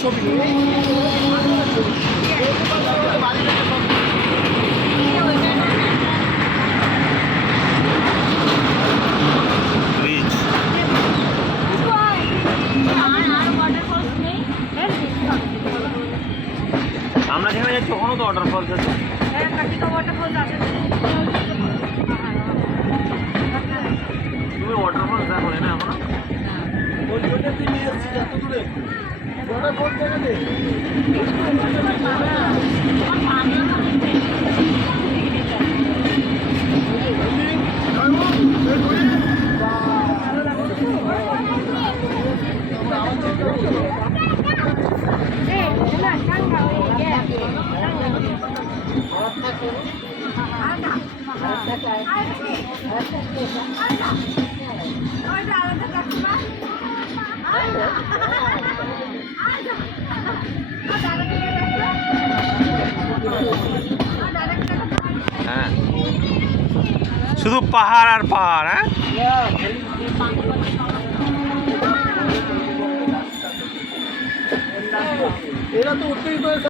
ছবি ব্রিজ। আমরা যেখানে যাচ্ছি ওখানেও তো ওয়াটারফলস আছে। তুমি ওয়াটারফলস দেখো না এখনো? ওই জন্য তুই নিয়ে এসেছিস এত দূরে ওটা কোন জায়গাতে হ্যাঁ, শুধু পাহাড় আর পাহাড়। হ্যাঁ, এরা তো উঠতেই পারে।